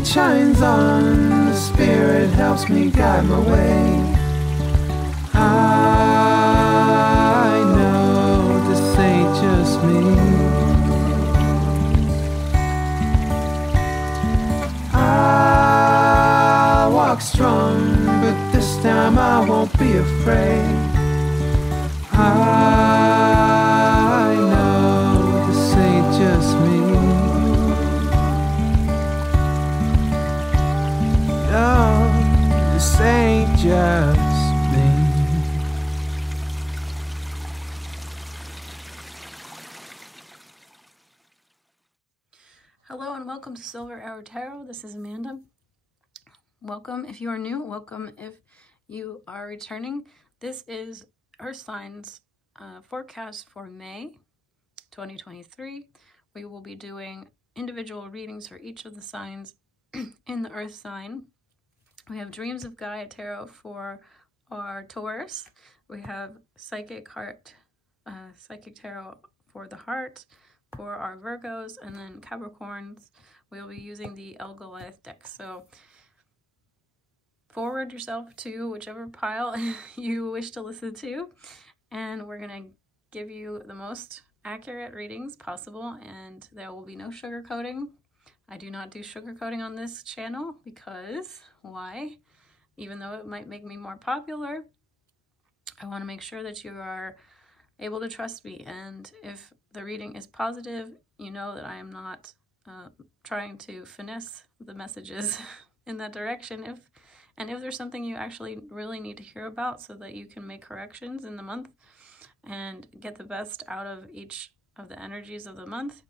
light shines on, the Spirit helps me guide my way. I know this ain't just me. I walk strong, but this time I won't be afraid. I know this ain't just me. No, this ain't just me. Hello and welcome to Silver Hour Tarot. This is Amanda. Welcome if you are new. Welcome if you are returning. This is Earth Signs forecast for May 2023. We will be doing individual readings for each of the signs in the Earth sign. We have Dreams of Gaia Tarot for our Taurus. We have Psychic Tarot for the heart for our Virgos, and then Capricorns. We'll be using the El Goliath deck. So forward yourself to whichever pile you wish to listen to, and we're going to give you the most accurate readings possible, and there will be no sugarcoating. I do not do sugarcoating on this channel because, why? Even though it might make me more popular, I want to make sure that you are able to trust me. And if the reading is positive, you know that I am not trying to finesse the messages in that direction. If there's something you actually really need to hear about so that you can make corrections in the month and get the best out of each of the energies of the month,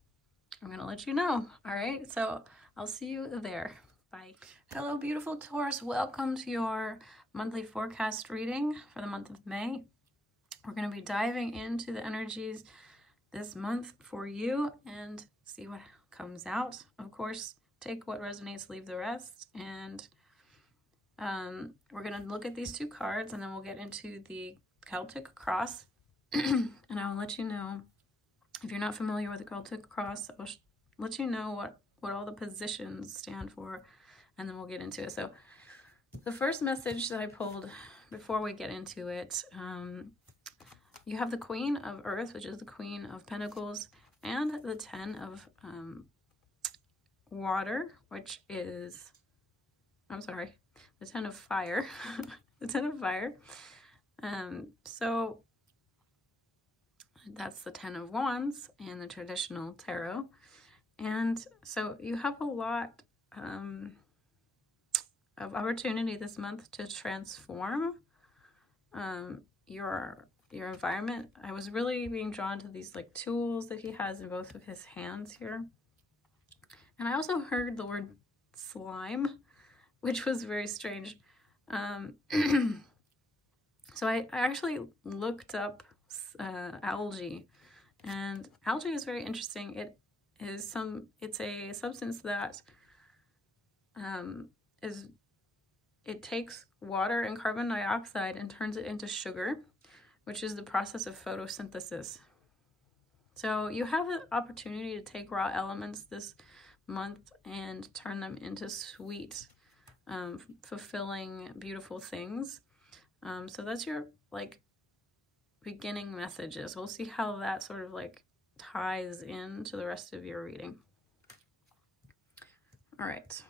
I'm going to let you know. All right, so I'll see you there. Bye. Hello, beautiful Taurus. Welcome to your monthly forecast reading for the month of May. We're going to be diving into the energies this month for you and see what comes out. Of course, take what resonates, leave the rest. And we're going to look at these two cards, and then we'll get into the Celtic cross. And I'll let you know, if you're not familiar with the Celtic cross, I'll let you know what all the positions stand for, and then we'll get into it. So the first message that I pulled before we get into it, you have the Queen of Earth, which is the Queen of Pentacles, and the Ten of Water, which is, I'm sorry, the Ten of Fire. The Ten of Fire. So that's the Ten of Wands in the traditional tarot. And so you have a lot of opportunity this month to transform your environment. I was really being drawn to these like tools that he has in both of his hands here. And I also heard the word slime, which was very strange. So I actually looked up algae, and algae is very interesting. It's a substance that it takes water and carbon dioxide and turns it into sugar, which is the process of photosynthesis. So you have the opportunity to take raw elements this month and turn them into sweet, fulfilling, beautiful things. So that's your like beginning messages. We'll see how that sort of like ties into the rest of your reading. All right.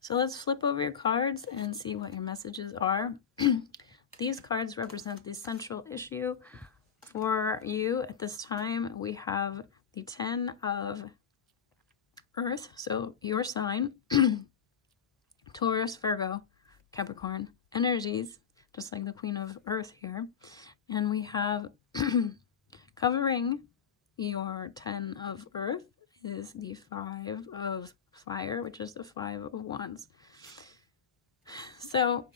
So let's flip over your cards and see what your messages are. These cards represent the central issue for you at this time. We have the Ten of Earth, so your sign, Taurus, Virgo, Capricorn energies, just like the Queen of Earth here. And we have covering your 10 of Earth is the 5 of Fire, which is the 5 of Wands. So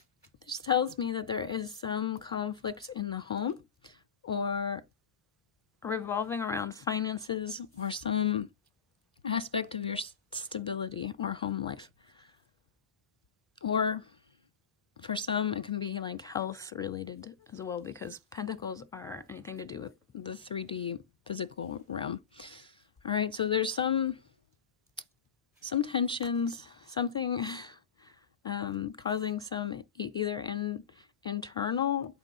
this tells me that there is some conflict in the home, or revolving around finances, or some aspect of your stability or home life. Or for some, it can be like health related as well, because pentacles are anything to do with the 3D physical realm. All right, so there's some some tensions, something causing some either internal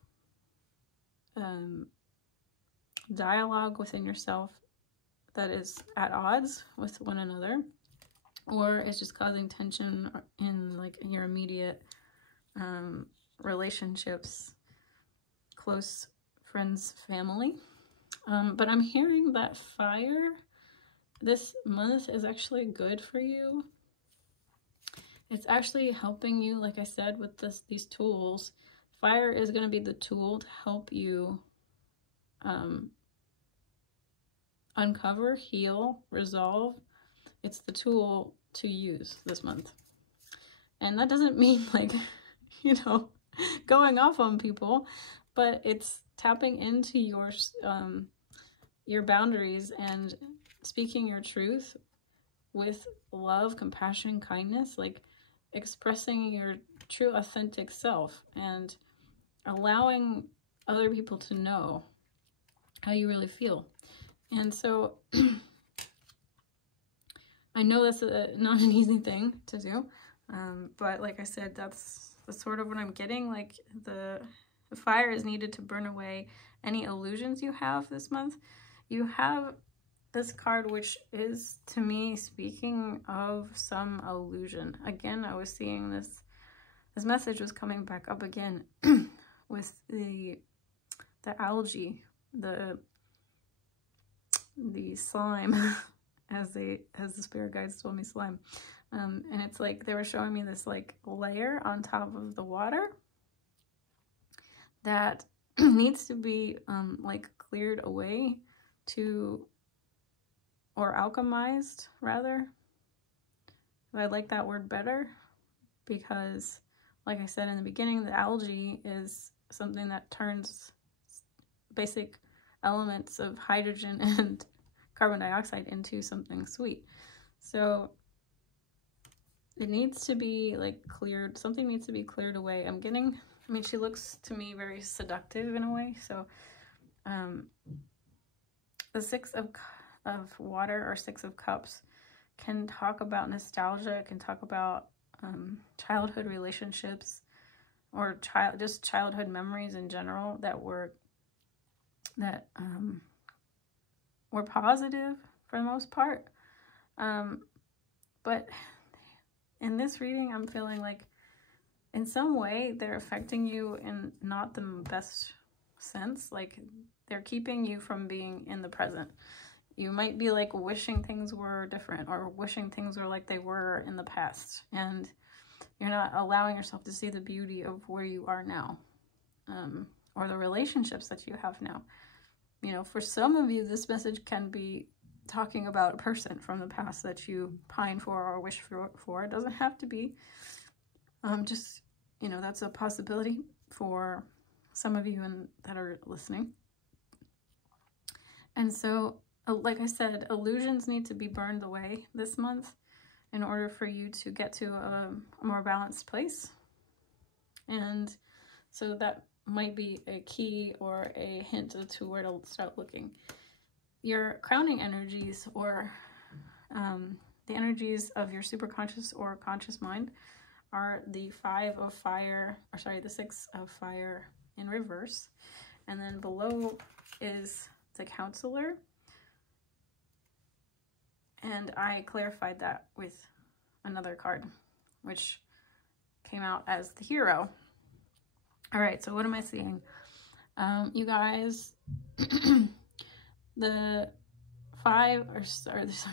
dialogue within yourself that is at odds with one another, or it's just causing tension in like your immediate relationships, close friends, family. But I'm hearing that fire this month is actually good for you. It's actually helping you, like I said, with these tools. Fire is going to be the tool to help you uncover, heal, resolve. It's the tool to use this month. And that doesn't mean like, you know, going off on people, but it's tapping into your boundaries and speaking your truth with love, compassion, kindness, like expressing your true authentic self and allowing other people to know how you really feel. And so I know that's not an easy thing to do, but like I said, that's sort of what I'm getting. Like the fire is needed to burn away any illusions you have this month. You have this card, which is, to me, speaking of some illusion. Again, I was seeing this message was coming back up again with the algae, the slime, as the spirit guides told me, slime. And it's like they were showing me this like layer on top of the water that needs to be like cleared away or alchemized, rather. I like that word better because, like I said in the beginning, the algae is something that turns basic elements of hydrogen and carbon dioxide into something sweet. So it needs to be like cleared. Something needs to be cleared away. I mean, she looks to me very seductive in a way. So the Six of Water or Six of Cups can talk about nostalgia. It can talk about childhood relationships or just childhood memories in general that were positive for the most part. But in this reading, I'm feeling like in some way they're affecting you in not the best sense. Like they're keeping you from being in the present. You might be like wishing things were different or wishing things were like they were in the past, and you're not allowing yourself to see the beauty of where you are now, or the relationships that you have now. You know, for some of you, this message can be talking about a person from the past that you pine for or wish for. It doesn't have to be. Just, you know, that's a possibility for some of you that are listening. And so, like I said, illusions need to be burned away this month in order for you to get to a more balanced place. And so that might be a key or a hint to where to start looking. Your crowning energies, or the energies of your superconscious or conscious mind, are the the Six of Fire in reverse. And then below is the Counselor. And I clarified that with another card, which came out as the Hero. All right, so what am I seeing? You guys, the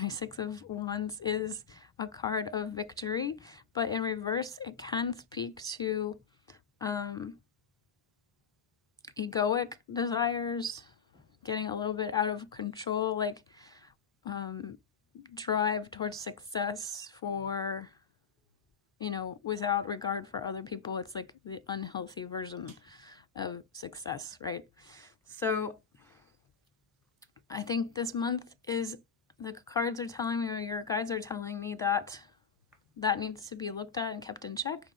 Six of Wands is a card of victory, but in reverse, it can speak to egoic desires, getting a little bit out of control, like drive towards success for, you know, without regard for other people. It's like the unhealthy version of success, right? So I think this month the cards are telling me, or your guides are telling me, that needs to be looked at and kept in check,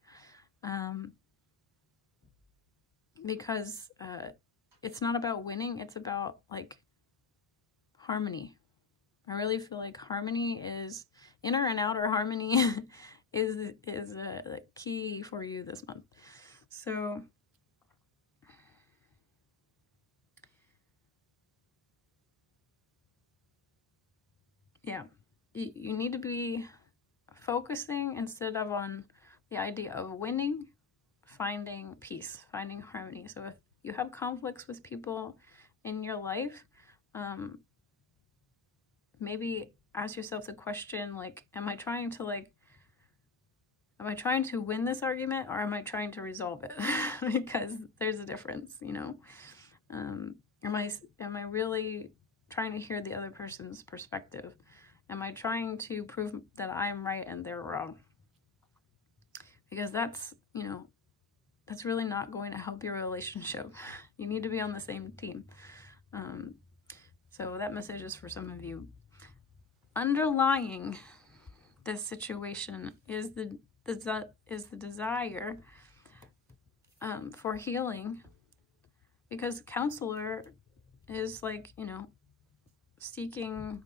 because it's not about winning, it's about like harmony. I really feel like harmony is, inner and outer harmony is a key for you this month. So yeah, you need to be focusing instead of on the idea of winning, finding peace, finding harmony. So if you have conflicts with people in your life, maybe ask yourself the question, like, am I trying to win this argument, or am I trying to resolve it? Because there's a difference, you know. Am I really trying to hear the other person's perspective? Am I trying to prove that I'm right and they're wrong? Because that's, you know, that's really not going to help your relationship. You need to be on the same team. So that message is for some of you. Underlying this situation is the desire for healing, because counselor is like, you know, seeking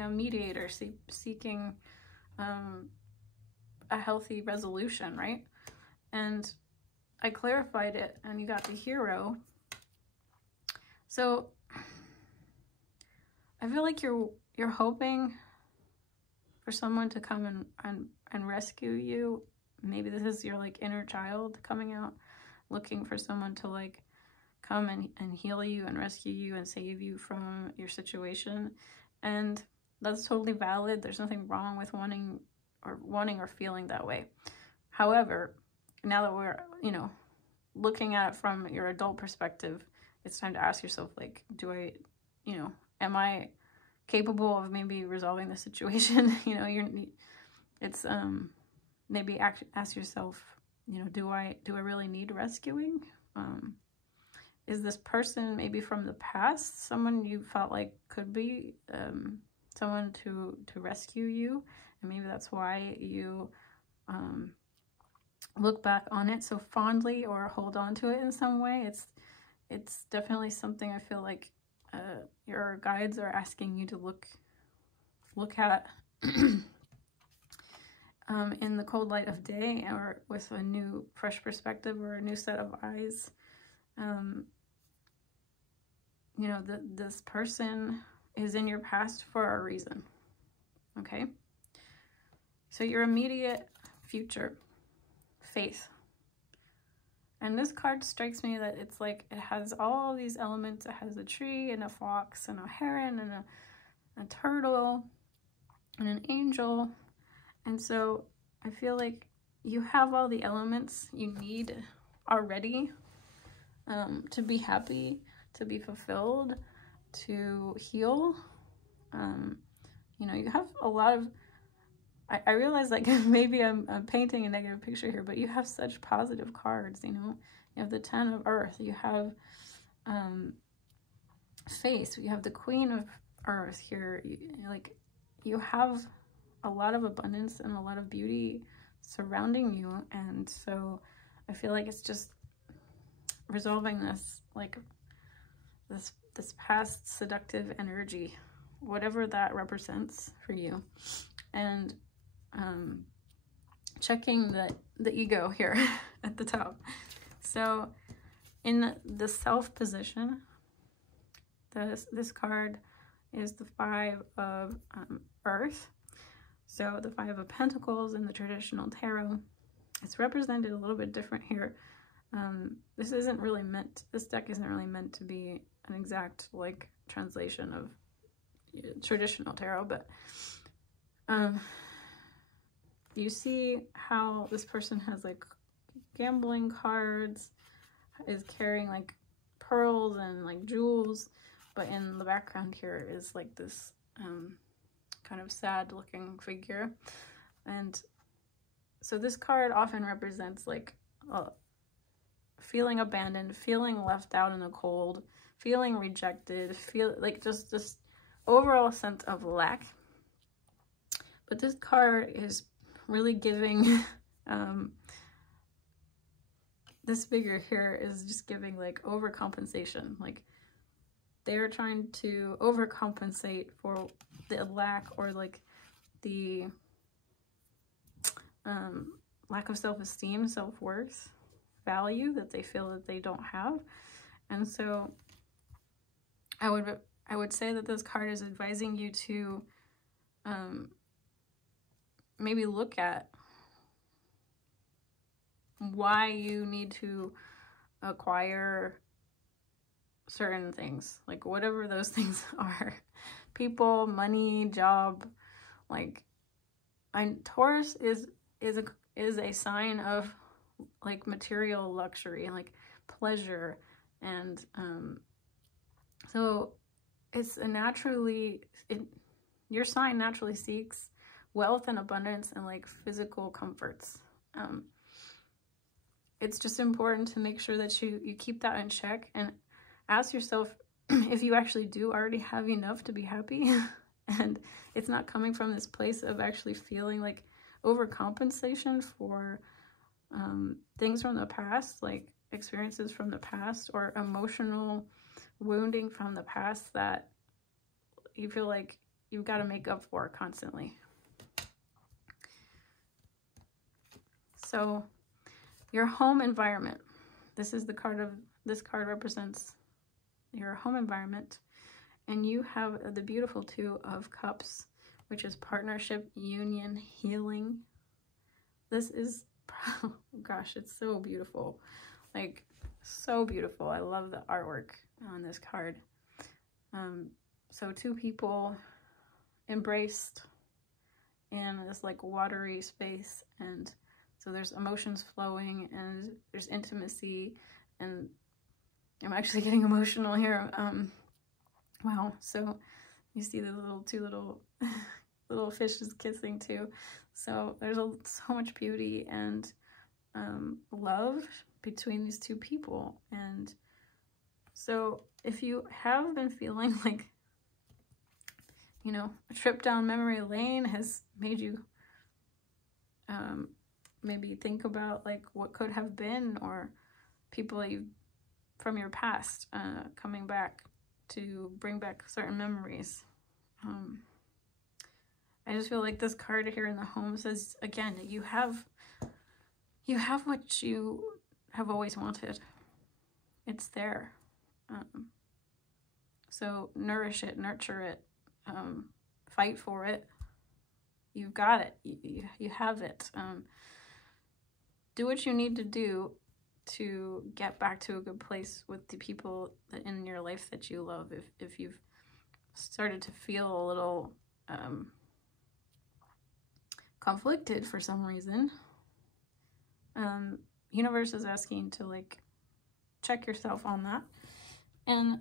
a mediator, seeking a healthy resolution, right? And I clarified it, and you got the Hero. So I feel like you're hoping for someone to come and rescue you. Maybe this is your like inner child coming out, looking for someone to like come and heal you and rescue you and save you from your situation. And that's totally valid. There's nothing wrong with wanting or feeling that way. However, now that we're, you know, looking at it from your adult perspective, it's time to ask yourself, like, am I capable of maybe resolving the situation? You know, it's maybe ask yourself, you know, do I really need rescuing? Is this person maybe from the past someone you felt like could be someone to rescue you, and maybe that's why you look back on it so fondly or hold on to it in some way? It's definitely something I feel like your guides are asking you to look at in the cold light of day, or with a new fresh perspective or a new set of eyes. You know, this person is in your past for a reason, okay? So your immediate future, faith. And this card strikes me that it's like, it has all these elements. It has a tree and a fox and a heron and a turtle and an angel. And so I feel like you have all the elements you need already to be happy, to be fulfilled, to heal. You know, you have a lot of, I realize, like, maybe I'm painting a negative picture here, but you have such positive cards, you know. You have the 10 of Earth, you have Faith, you have the Queen of Earth here. You have a lot of abundance and a lot of beauty surrounding you, and so I feel like it's just resolving this, like, this past seductive energy, whatever that represents for you, and checking the ego here at the top. So in the self position, this card is the 5 of Earth. So the 5 of Pentacles in the traditional tarot. It's represented a little bit different here. This deck isn't really meant to be an exact, like, translation of traditional tarot, but you see how this person has, like, gambling cards, is carrying, like, pearls and, like, jewels, but in the background here is, like, this kind of sad looking figure. And so this card often represents, like, feeling abandoned, feeling left out in the cold, feeling rejected, like just this overall sense of lack. But this card is really giving, this figure here is just giving, like, overcompensation. Like, they're trying to overcompensate for the lack or like the lack of self-esteem, self-worth, value that they feel that they don't have. And so I would say that this card is advising you to maybe look at why you need to acquire certain things, like whatever those things are. People, money, job. Like, Taurus is a sign of like material luxury, like pleasure, and so it's your sign naturally seeks wealth and abundance and like physical comforts. It's just important to make sure that you keep that in check and ask yourself if you actually do already have enough to be happy and it's not coming from this place of actually feeling like overcompensation for things from the past, like experiences from the past or emotional wounding from the past that you feel like you've got to make up for constantly. So your home environment. This card represents your home environment, and you have the beautiful Two of Cups, which is partnership, union, healing. This is, oh gosh, it's so beautiful. Like, so beautiful. I love the artwork on this card. So two people embraced in this like watery space, and so there's emotions flowing and there's intimacy, and I'm actually getting emotional here. Wow. So you see the two little fishes kissing too. So there's so much beauty and love between these two people. And so if you have been feeling like, you know, a trip down memory lane has made you maybe think about like what could have been, or people that you from your past coming back to bring back certain memories. I just feel like this card here in the home says, again, you have what you have always wanted. It's there. So nourish it, nurture it, fight for it. You've got it. You have it. Do what you need to do to get back to a good place with the people in your life that you love. If you've started to feel a little conflicted for some reason, universe is asking to like check yourself on that. And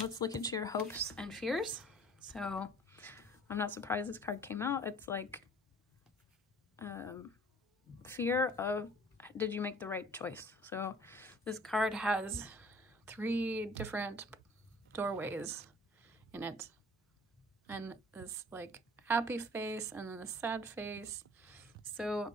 let's look at your hopes and fears. So I'm not surprised this card came out. It's like fear of, did you make the right choice? So this card has 3 different doorways in it, and this like happy face and then a sad face. So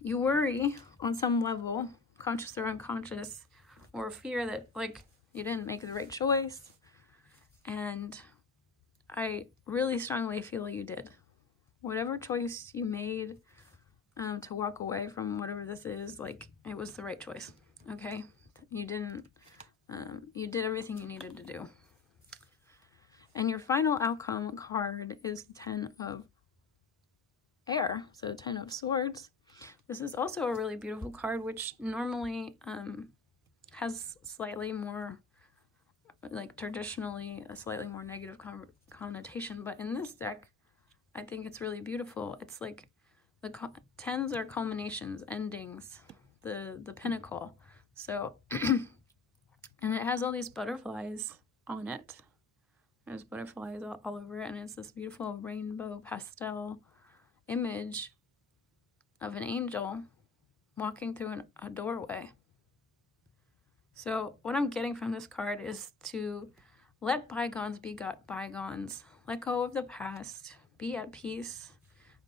you worry on some level, conscious or unconscious, or fear that like you didn't make the right choice. And I really strongly feel you did. Whatever choice you made to walk away from whatever this is, like, it was the right choice, okay? You did everything you needed to do. And your final outcome card is the 10 of Air, so 10 of Swords. This is also a really beautiful card, which normally has slightly more, like traditionally, a slightly more negative connotation, but in this deck, I think it's really beautiful. It's like the 10s are culminations, endings, the pinnacle. So, and it has all these butterflies on it. There's butterflies all over it, and it's this beautiful rainbow pastel image of an angel walking through a doorway. So what I'm getting from this card is to let bygones be bygones. Let go of the past. Be at peace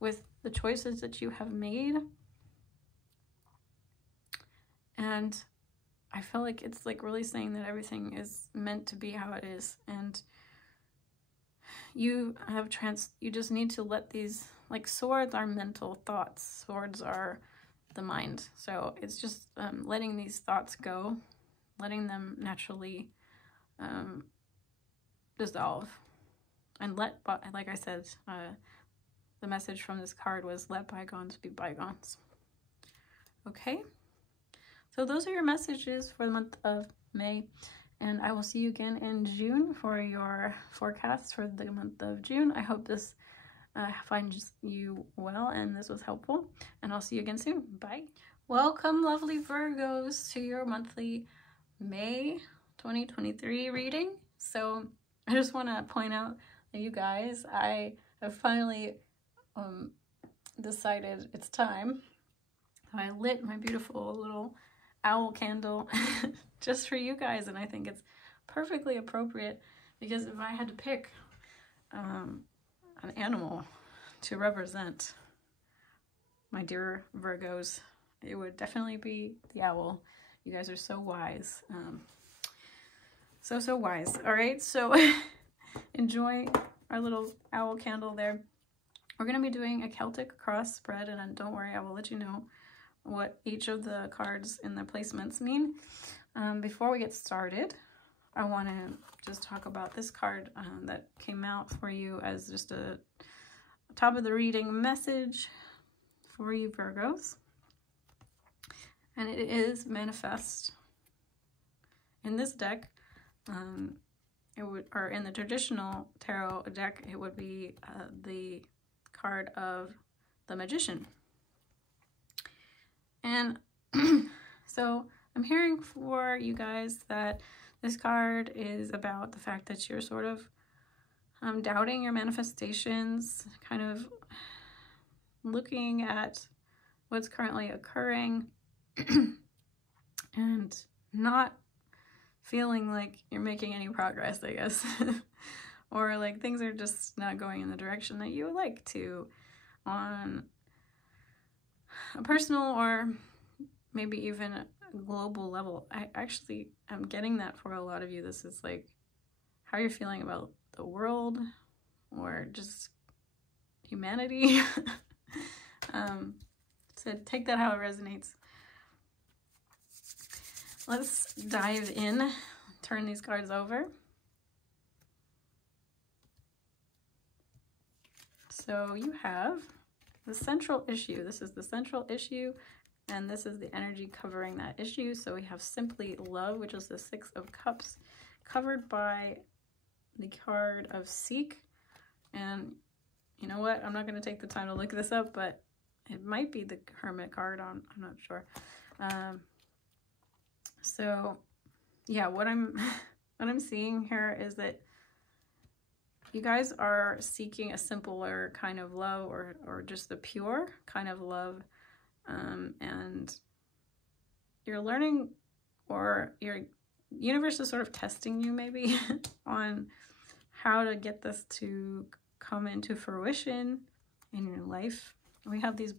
with the choices that you have made. And I feel like it's like really saying that everything is meant to be how it is, and you just need to let these, like, swords are mental thoughts, swords are the mind, so it's just letting these thoughts go, letting them naturally dissolve, and like I said, the message from this card was let bygones be bygones. Okay, so those are your messages for the month of May, and I will see you again in June for your forecast for the month of June. I hope this finds you well and this was helpful, and I'll see you again soon. Bye. Welcome, lovely Virgos, to your monthly May 2023 reading. So I just want to point out that, you guys, I have finally decided it's time. I lit my beautiful little owl candle just for you guys, and I think it's perfectly appropriate, because if I had to pick an animal to represent my dear Virgos, it would definitely be the owl. You guys are so wise, so wise. All right, so enjoy our little owl candle there. We're going to be doing a Celtic cross spread, and don't worry, I will let you know what each of the cards in the placements mean. Before we get started, I want to just talk about this card that came out for you as just a top of the reading message for you Virgos, and it is Manifest. In this deck, or in the traditional tarot deck, it would be the card of the Magician. And so I'm hearing for you guys that this card is about the fact that you're sort of doubting your manifestations, kind of looking at what's currently occurring and not feeling like you're making any progress, I guess. Or like things are just not going in the direction that you would like to, on a personal or maybe even a global level. I'm getting that for a lot of you. This is like how you're feeling about the world or just humanity. So take that how it resonates. Let's dive in, turn these cards over. So you have the central issue. This is the central issue, and this is the energy covering that issue. So we have simply love, which is the Six of Cups, covered by the card of Seek. And you know what? I'm not going to take the time to look this up, but it might be the Hermit card. I'm not sure. So yeah, what I'm seeing here is that you guys are seeking a simpler kind of love, or just a pure kind of love, and you're learning, or your universe is sort of testing you maybe on how to get this to come into fruition in your life. We have these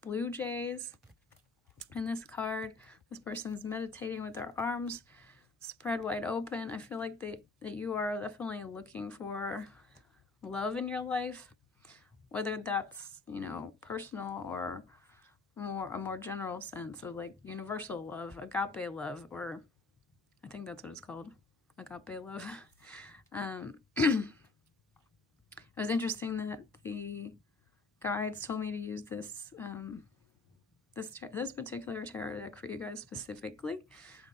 blue jays in this card. This person's meditating with their arms spread wide open. I feel like that you are definitely looking for love in your life, whether that's, you know, personal or a more general sense of like universal love, agape love, or I think that's what it's called, agape love. It was interesting that the guides told me to use this this particular tarot deck for you guys specifically,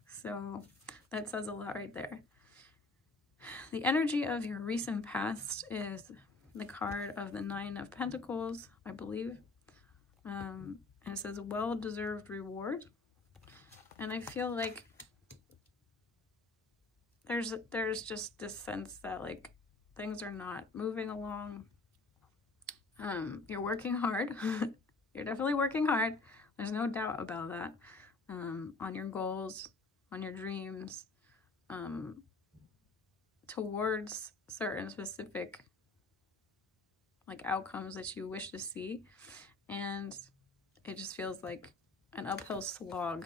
so that says a lot right there. The energy of your recent past is the card of the Nine of Pentacles, I believe, and it says well-deserved reward. And I feel like there's just this sense that like things are not moving along. You're working hard. You're definitely working hard. There's no doubt about that. On your goals, on your dreams, towards certain specific like outcomes that you wish to see, and it just feels like an uphill slog.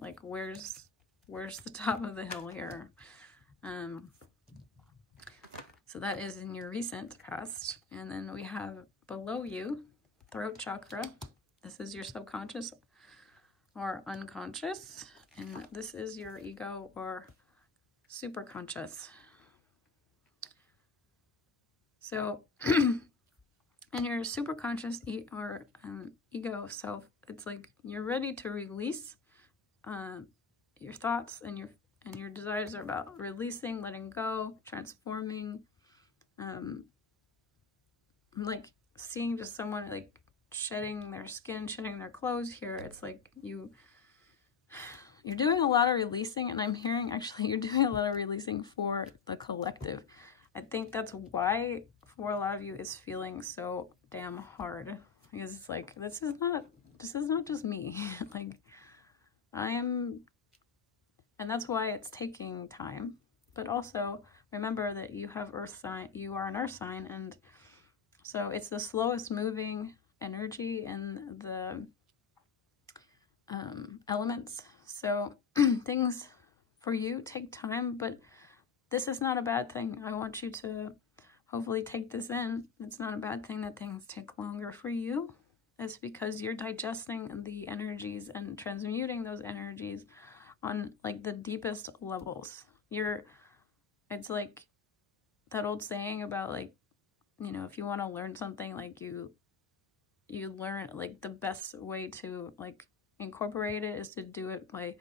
Like where's where's the top of the hill here? So that is in your recent past. And then we have below you, throat chakra. This is your subconscious or unconscious. And this is your ego or superconscious. So in your superconscious or ego self, it's like you're ready to release your thoughts, and your desires are about releasing, letting go, transforming, like seeing just someone like shedding their skin, shedding their clothes here. It's like you're doing a lot of releasing, and I'm hearing actually you're doing a lot of releasing for the collective. I think that's why for a lot of you it's feeling so damn hard, because it's like this is not just me. Like I am, and that's why it's taking time. But also remember that you have earth sign, you are an earth sign, and so it's the slowest moving energy in the elements. So things for you take time, but this is not a bad thing. I want you to hopefully take this in. It's not a bad thing that things take longer for you. It's because you're digesting the energies and transmuting those energies on like the deepest levels. It's like that old saying about like, you know, if you want to learn something, like you learn, like the best way to like incorporate it is to do it by,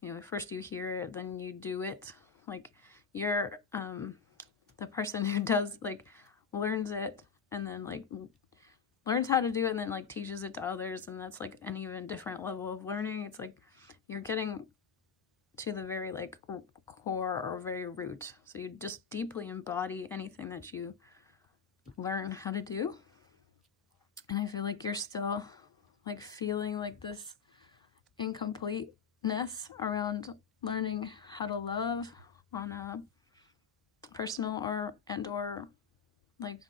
you know, first you hear it, then you do it. Like you're the person who does like learns it and then like learns how to do it and then like teaches it to others, and that's like an even different level of learning. It's like you're getting to the very like core or very root, so you just deeply embody anything that you learn how to do. And I feel like you're still like feeling like this incompleteness around learning how to love on a personal or like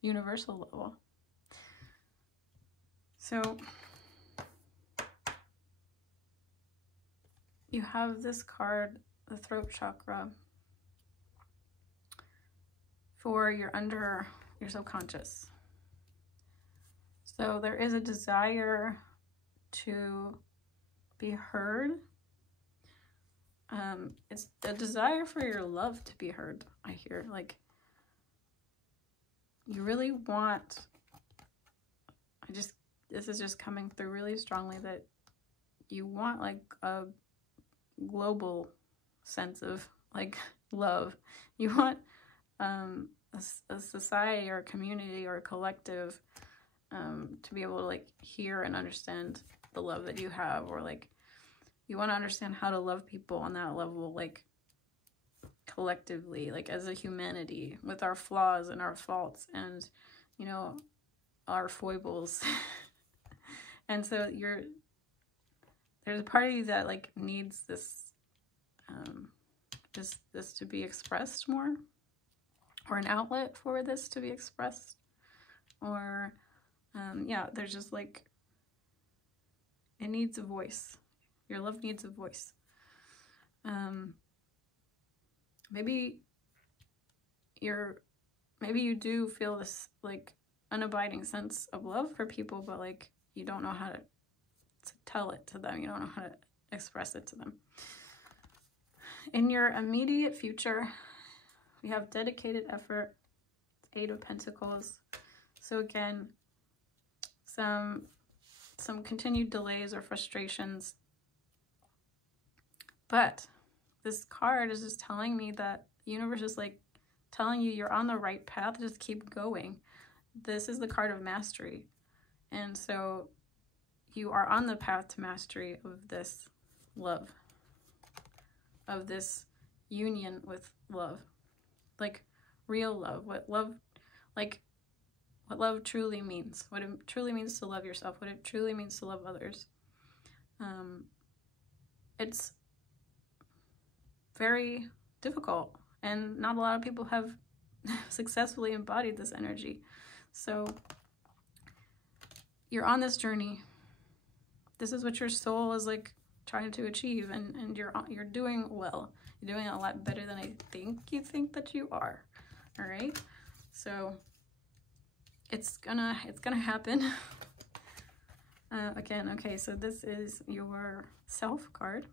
universal level. So you have this card, the throat chakra, for under your subconscious. So there is a desire to be heard. It's a desire for your love to be heard. I hear like you really want, this is just coming through really strongly, that you want like a global sense of like love. You want a society or a community or a collective to be able to like hear and understand the love that you have, or like you want to understand how to love people on that level, like collectively, like as a humanity, with our flaws and our faults and, you know, our foibles. And so there's a part of you that like needs this this to be expressed more, or an outlet for this to be expressed, or yeah, there's just like, it needs a voice. Your love needs a voice. Maybe you do feel this like unabiding sense of love for people, but like you don't know how to tell it to them. You don't know how to express it to them. In your immediate future, we have dedicated effort, 8 of Pentacles. So again, some continued delays or frustrations. But this card is just telling me that the universe is like telling you you're on the right path, just keep going. This is the card of mastery. And so you are on the path to mastery of this love, of this union with love, like real love, what love truly means, what it truly means to love yourself, what it truly means to love others. It's very difficult, and not a lot of people have successfully embodied this energy. So you're on this journey. This is what your soul is like trying to achieve, and you're doing well. You're doing a lot better than I think you think that you are. All right, so it's gonna happen. Again, okay, so this is your self card,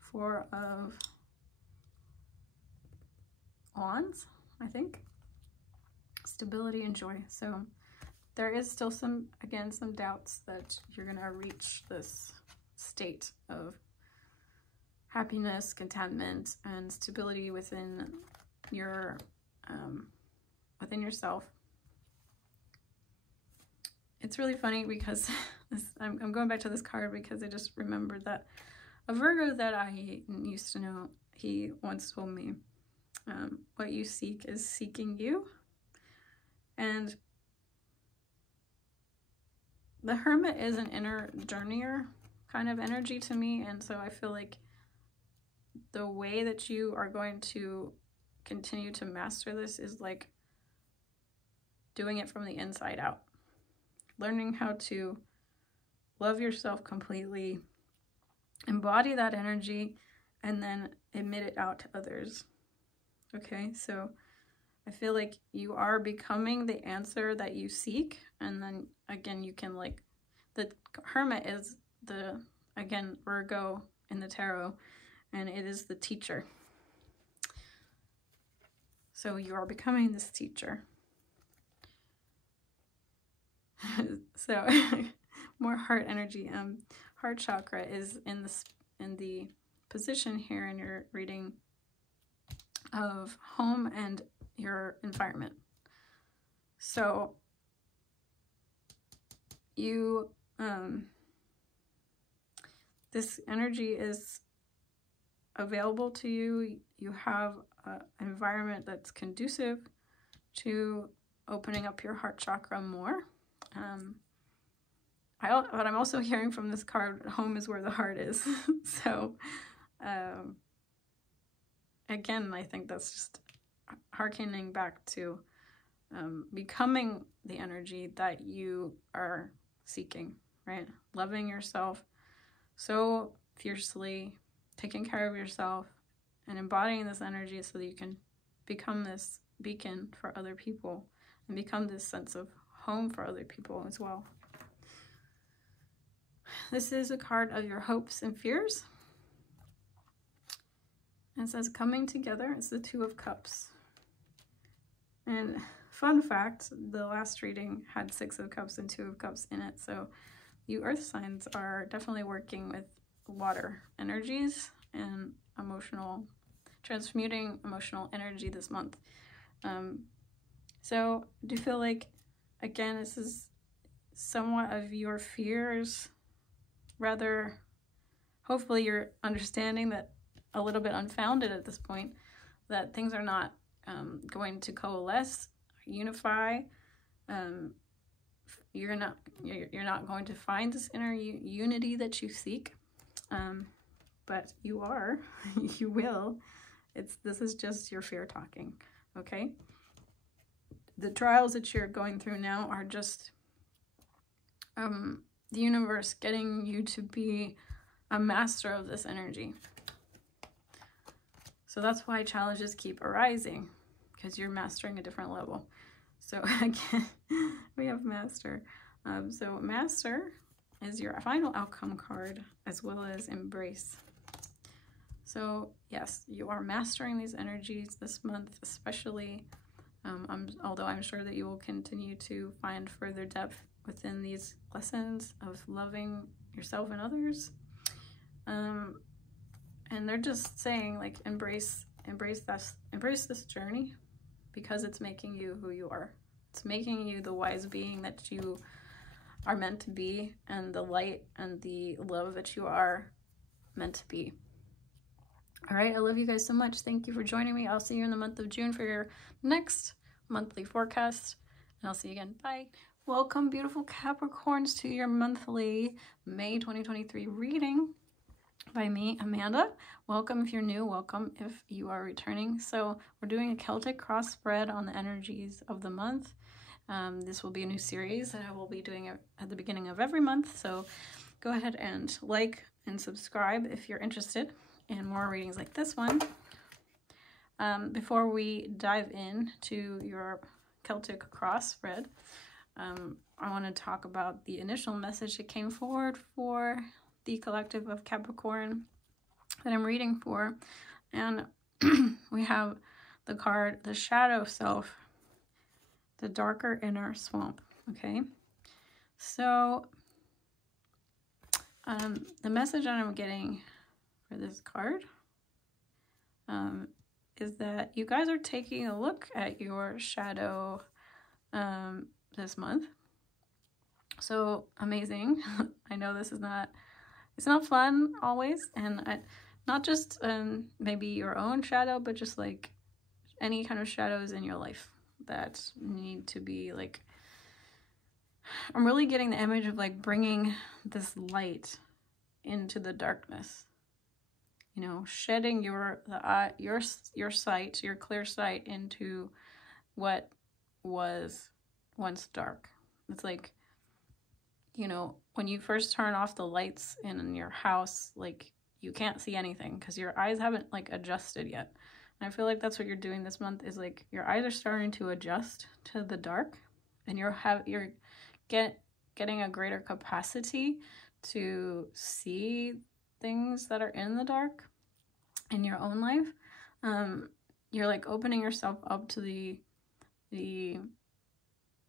4 of Wands, I think. Stability and joy. So there is still some doubts that you're gonna reach this state of happiness, contentment, and stability within your within yourself. It's really funny because I'm going back to this card because I just remembered that a Virgo that I used to know, he once told me, what you seek is seeking you. And the Hermit is an inner journeyer kind of energy to me, and so I feel like the way that you are going to continue to master this is like doing it from the inside out. Learning how to love yourself completely, embody that energy, and then emit it out to others. Okay, so I feel like you are becoming the answer that you seek, and then again, you can like, the Hermit is the, again, Virgo in the tarot, and it is the teacher. So you are becoming this teacher. So more heart energy. Heart chakra is in the position here in your reading of home and your environment. So you this energy is available to you. You have an environment that's conducive to opening up your heart chakra more. But I'm also hearing from this card, home is where the heart is. So again, I think that's just hearkening back to becoming the energy that you are seeking, right? Loving yourself so fiercely, taking care of yourself, and embodying this energy so that you can become this beacon for other people and become this sense of home for other people as well. This is a card of your hopes and fears. It says coming together. It's the 2 of Cups. And fun fact, the last reading had 6 of Cups and 2 of Cups in it. So you earth signs are definitely working with water energies and transmuting emotional energy this month. So I do feel like, again, this is somewhat of your fears. Rather, hopefully you're understanding that a little bit unfounded at this point, that things are not going to coalesce, unify. You're not going to find this inner unity that you seek, but you are. You will. This is just your fear talking. Okay. The trials that you're going through now are just the universe getting you to be a master of this energy. So that's why challenges keep arising, because you're mastering a different level. So again, we have Master. So Master is your final outcome card, as well as Embrace. So yes, you are mastering these energies this month, especially, although I'm sure that you will continue to find further depth within these lessons of loving yourself and others. And they're just saying, like, embrace this journey, because it's making you who you are. It's making you the wise being that you are meant to be, and the light and the love that you are meant to be. All right, I love you guys so much. Thank you for joining me. I'll see you in the month of June for your next monthly forecast, and I'll see you again. Bye. Welcome, beautiful Capricorns, to your monthly May 2023 reading by me, Amanda. Welcome if you're new, welcome if you are returning. So we're doing a Celtic cross spread on the energies of the month. This will be a new series that I will be doing at the beginning of every month. So go ahead and like and subscribe if you're interested in more readings like this one. Before we dive in to your Celtic cross spread, I want to talk about the initial message that came forward for the collective of Capricorn that I'm reading for. And we have the card, the shadow self, the darker inner swamp. Okay, so the message that I'm getting for this card is that you guys are taking a look at your shadow this month. So amazing. I know this is it's not fun always, and not just maybe your own shadow, but just like any kind of shadows in your life that need to be like, I'm really getting the image of like bringing this light into the darkness, you know, shedding your sight, your clear sight into what was once dark. It's like, you know, when you first turn off the lights in your house, like you can't see anything because your eyes haven't like adjusted yet. And I feel like that's what you're doing this month, is like your eyes are starting to adjust to the dark, and you're getting a greater capacity to see things that are in the dark in your own life. You're like opening yourself up to the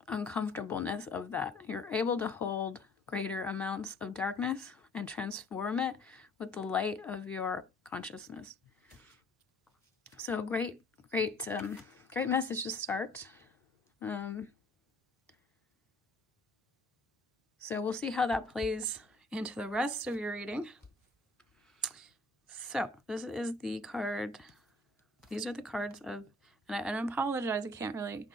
uncomfortableness of that. You're able to hold greater amounts of darkness and transform it with the light of your consciousness. So great message to start. So we'll see how that plays into the rest of your reading. So this is the card. These are the cards of, and I apologize, I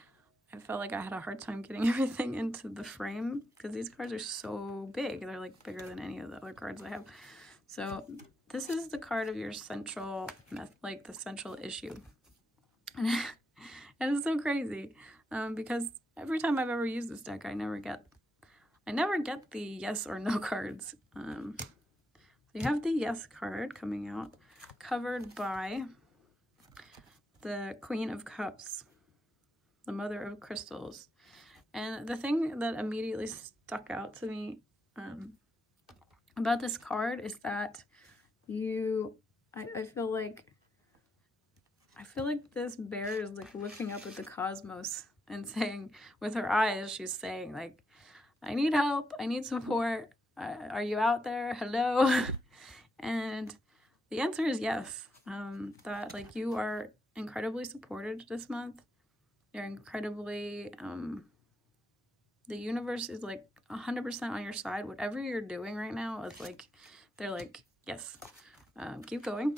felt like I had a hard time getting everything into the frame because these cards are so big. They're like bigger than any of the other cards I have. So this is the card of your central, like the central issue. And it's so crazy because every time I've ever used this deck, I never get the yes or no cards. So you have the yes card coming out, covered by the Queen of Cups, the Mother of Crystals. And the thing that immediately stuck out to me about this card is that I feel like this bear is like looking up at the cosmos and saying, with her eyes, she's saying like, I need help, I need support, are you out there? Hello? And the answer is yes. That like you are incredibly supported this month. You're incredibly, the universe is like 100% on your side. Whatever you're doing right now, it's like, they're like, yes, keep going.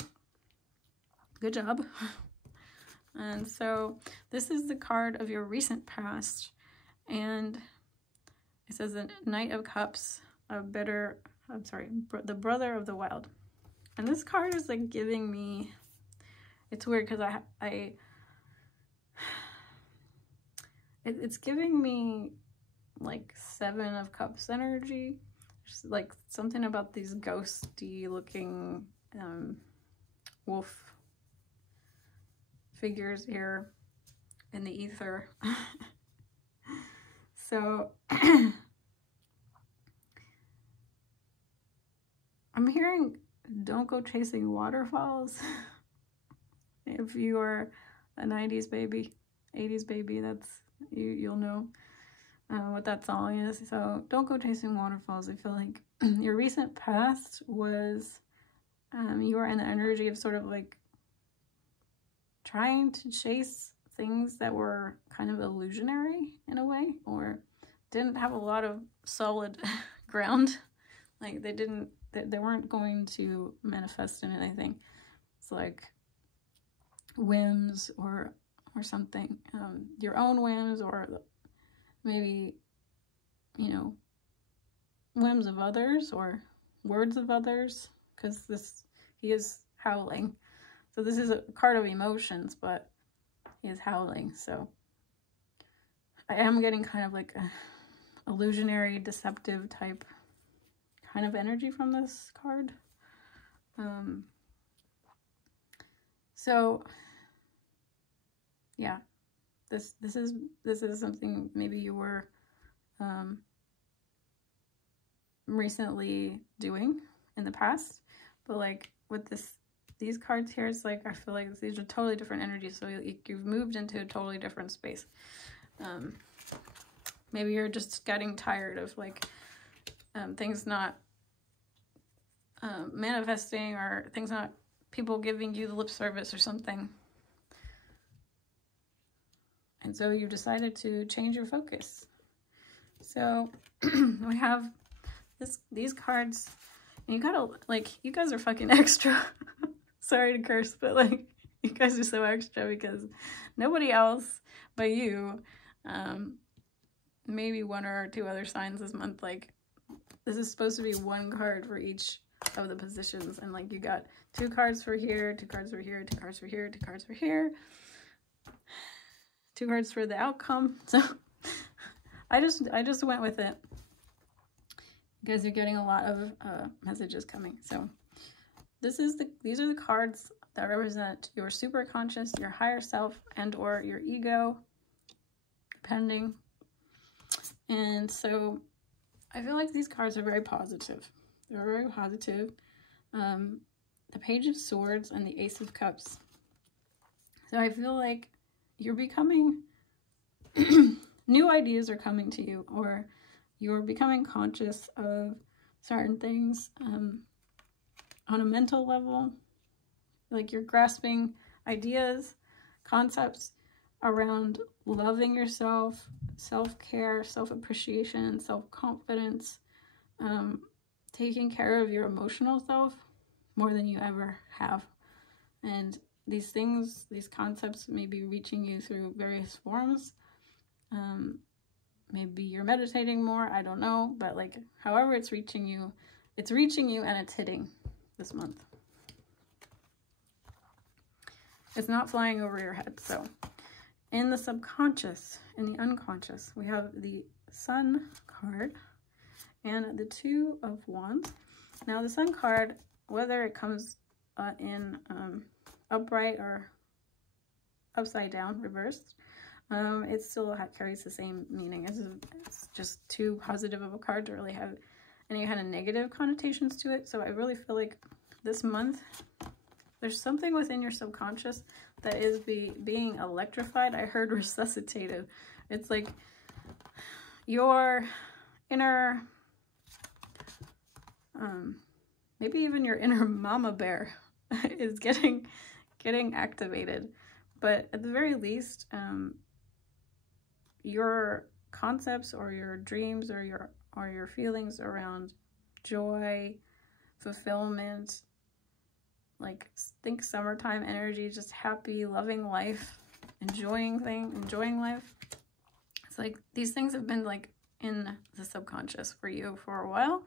Good job. And so this is the card of your recent past. And it says the Knight of Cups, the Brother of the Wild. And this card is like giving me, it's weird because it's giving me like Seven of Cups energy. Just like something about these ghosty looking wolf figures here in the ether. So I'm hearing don't go chasing waterfalls. If you are a 90s baby, 80s baby, that's you'll know what that song is. So don't go chasing waterfalls. I feel like your recent past was you were in the energy of sort of like trying to chase things that were kind of illusionary in a way, or didn't have a lot of solid ground. Like they weren't going to manifest in anything. It's like whims or something, your own whims, or maybe, you know, whims of others or words of others, because he is howling. So this is a card of emotions, but he is howling. So I am getting kind of like a illusionary, deceptive type kind of energy from this card. So yeah, this is something maybe you were recently doing in the past, but like with these cards here, it's like I feel like these are totally different energies. So you've moved into a totally different space. Maybe you're just getting tired of like things not manifesting, or things not, people giving you the lip service or something. And so you decided to change your focus. So we have these cards, and you gotta, like, you guys are fucking extra. Sorry to curse, but like, you guys are so extra because nobody else but you, maybe one or two other signs this month, like, this is supposed to be one card for each of the positions, and like you got 2 cards for here, 2 cards for here, 2 cards for here, 2 cards for here, 2 cards for the outcome. So I just went with it. You guys are getting a lot of messages coming. So these are the cards that represent your superconscious, your higher self, and or your ego, depending. And so I feel like these cards are very positive. They're very positive. The Page of Swords and the Ace of Cups. So I feel like you're becoming, new ideas are coming to you, or you're becoming conscious of certain things on a mental level. Like you're grasping ideas, concepts around loving yourself, self-care, self-appreciation, self-confidence, taking care of your emotional self more than you ever have. And these things, these concepts may be reaching you through various forms. Maybe you're meditating more, I don't know, but like however it's reaching you and it's hitting this month. It's not flying over your head. So in the subconscious, in the unconscious, we have the Sun card and the 2 of Wands. Now the Sun card, whether it comes in upright or upside down, reversed, it still carries the same meaning. It's just too positive of a card to really have any kind of negative connotations to it. So I really feel like this month, there's something within your subconscious that is being electrified. I heard resuscitated. It's like your inner, maybe even your inner mama bear is getting activated. But at the very least, your concepts or your dreams or your feelings around joy, fulfillment, like think summertime energy, just happy, loving life, enjoying life. It's like these things have been like in the subconscious for you for a while,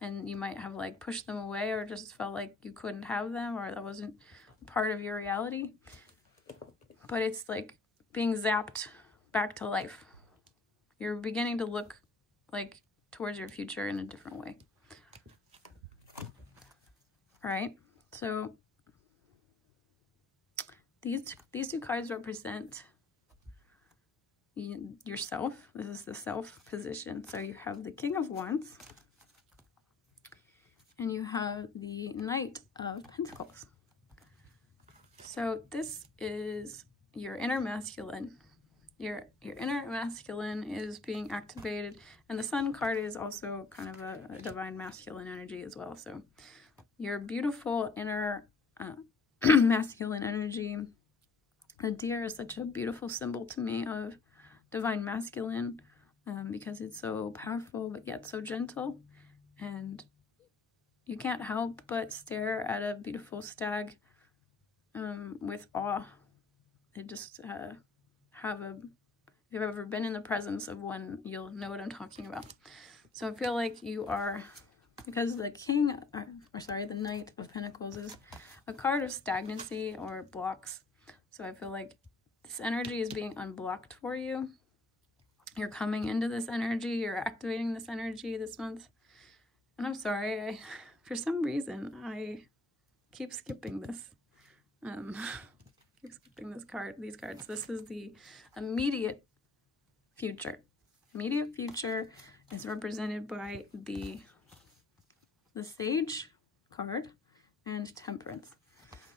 and you might have like pushed them away or just felt like you couldn't have them, or that wasn't part of your reality. But it's like being zapped back to life. You're beginning to look like towards your future in a different way. All right. So these 2 cards represent yourself. This is the self position. So you have the King of Wands and you have the Knight of Pentacles. So this is your inner masculine. Your inner masculine is being activated, and the Sun card is also kind of a divine masculine energy as well. So your beautiful inner masculine energy. The deer is such a beautiful symbol to me of divine masculine, because it's so powerful but yet so gentle, and you can't help but stare at a beautiful stag with awe. They just if you've ever been in the presence of one, you'll know what I'm talking about. So I feel like you are, because the the Knight of Pentacles is a card of stagnancy or blocks. So I feel like this energy is being unblocked for you. You're coming into this energy, you're activating this energy this month. And I'm sorry, for some reason, I keep skipping this. Keep skipping these cards. This is the immediate future. Immediate future is represented by the Sage card and Temperance.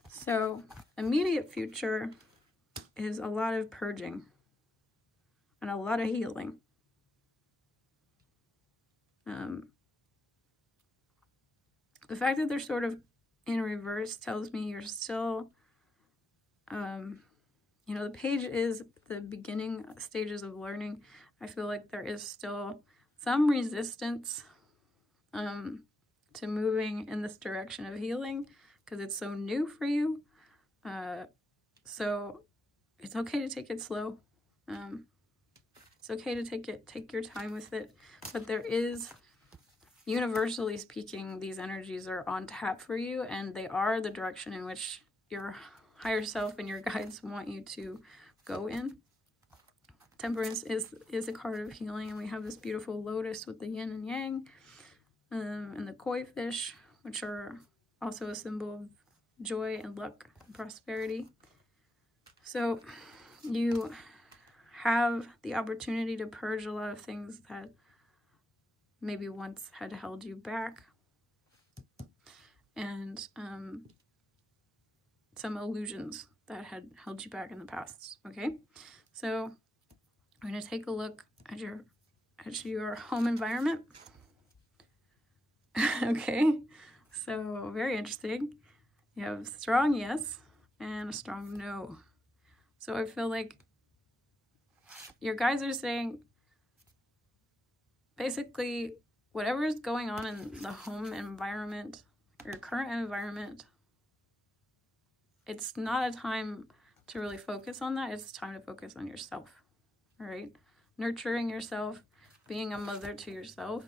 So immediate future is a lot of purging and a lot of healing. The fact that they're sort of in reverse tells me you're still, you know, the page is the beginning stages of learning. I feel like there is still some resistance to moving in this direction of healing because it's so new for you. So it's okay to take it slow. It's okay to take your time with it, but there is, universally speaking, these energies are on tap for you, and they are the direction in which your higher self and your guides want you to go in. Temperance is a card of healing, and we have this beautiful lotus with the yin and yang, and the koi fish, which are also a symbol of joy and luck and prosperity. So you have the opportunity to purge a lot of things that maybe once had held you back, and some illusions that had held you back in the past. Okay, so I'm going to take a look at your home environment. Okay, so very interesting. You have strong yes and a strong no. So I feel like your guides are saying, basically, whatever is going on in the home environment, your current environment, it's not a time to really focus on that. It's time to focus on yourself, all right? Nurturing yourself, being a mother to yourself,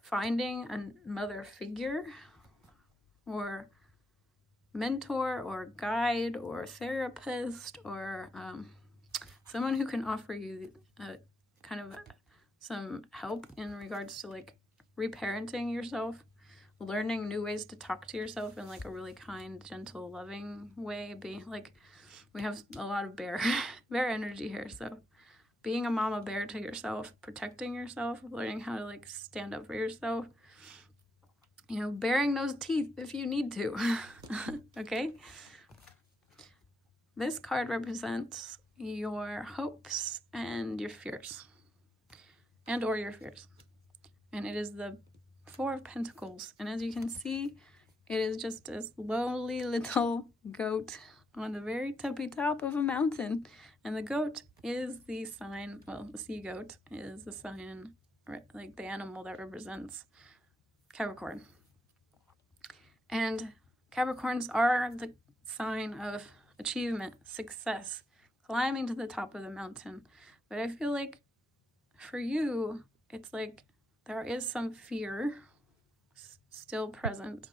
finding a mother figure or mentor or guide or therapist or someone who can offer you kind of some help in regards to like reparenting yourself, learning new ways to talk to yourself in like a really kind, gentle, loving way. Be like, we have a lot of bear energy here, so being a mama bear to yourself, protecting yourself, learning how to like stand up for yourself, you know, baring those teeth if you need to. Okay, this card represents your hopes and your fears, and or your fears, and it is the Four of Pentacles, and as you can see, it is just this lowly little goat on the very tippy top of a mountain, and the goat is the sign, well, the sea goat is the sign, like the animal that represents Capricorn, and Capricorns are the sign of achievement, success, climbing to the top of the mountain. But I feel like for you, it's like there is some fear still present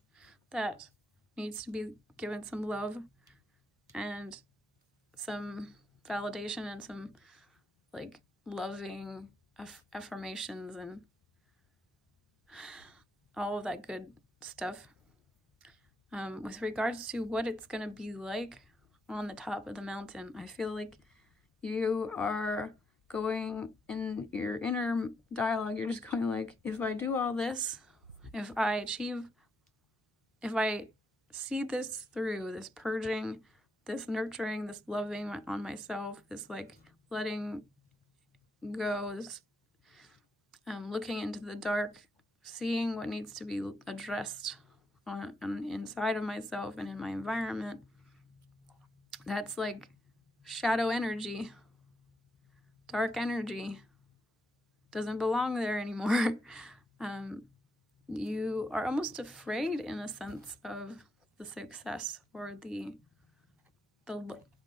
that needs to be given some love and some validation and some like loving affirmations and all of that good stuff. With regards to what it's going to be like on the top of the mountain, I feel like you are going in your inner dialogue, you're just going like, if I do all this, if I see this through, this purging, this nurturing, this loving on myself, this like letting go, this looking into the dark, seeing what needs to be addressed on inside of myself and in my environment, that's like shadow energy, dark energy, doesn't belong there anymore. You are almost afraid in a sense of the success or the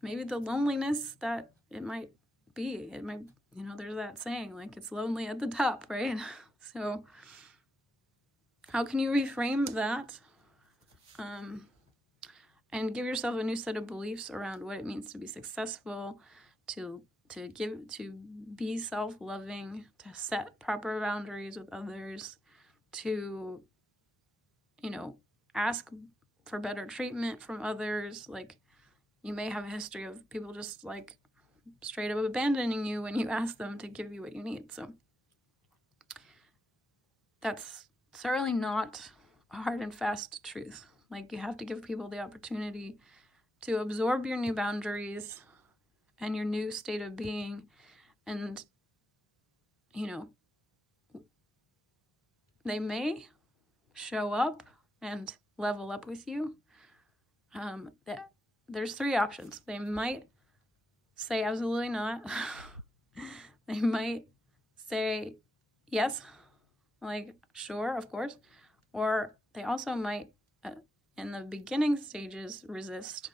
maybe the loneliness that it might be. It might, you know, there's that saying, like, it's lonely at the top, right? So how can you reframe that and give yourself a new set of beliefs around what it means to be successful, to be self-loving, to set proper boundaries with others, to, you know, ask for better treatment from others. Like, you may have a history of people just like straight up abandoning you when you ask them to give you what you need. So that's certainly not a hard and fast truth. Like, you have to give people the opportunity to absorb your new boundaries and your new state of being. And, you know, they may show up and level up with you. There's three options. They might say absolutely not. They might say yes, like sure, of course. Or they also might, in the beginning stages, resist,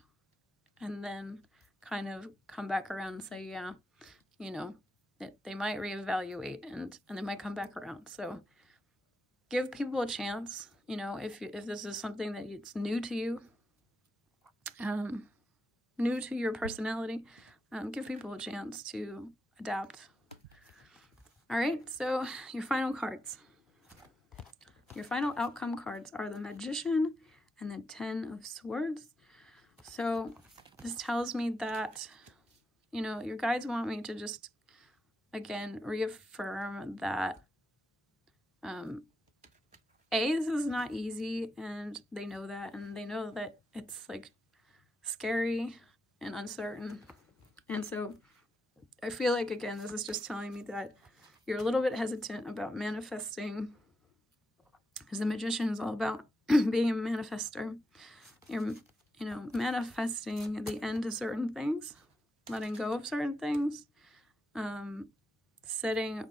and then kind of come back around and say, yeah, you know, they might reevaluate, and they might come back around. So give people a chance. You know, if this is something that it's new to you, new to your personality, give people a chance to adapt. All right, so your final cards. Your final outcome cards are the Magician and the 10 of Swords. So this tells me that, you know, your guides want me to just, again, reaffirm that, this is not easy, and they know that, and they know that it's like scary and uncertain. And so I feel like, again, this is just telling me that you're a little bit hesitant about manifesting, because the Magician is all about being a manifester. You're, you know, manifesting the end to certain things, letting go of certain things, setting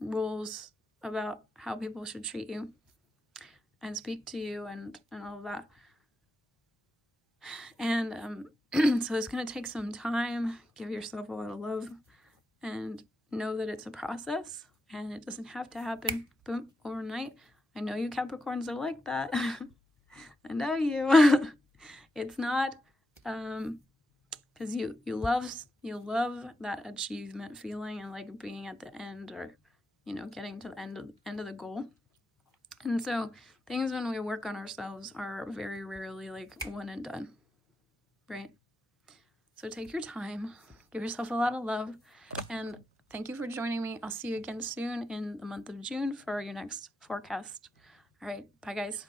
rules about how people should treat you and speak to you, and all of that. And so it's going to take some time. Give yourself a lot of love, and know that it's a process, and it doesn't have to happen, boom, overnight. I know you Capricorns are like that. I know you. It's not, because you love that achievement feeling, and like being at the end, or, you know, getting to the end of the goal. And so things, when we work on ourselves, are very rarely like one and done, right? So take your time, give yourself a lot of love, and thank you for joining me. I'll see you again soon in the month of June for your next forecast. All right, bye guys.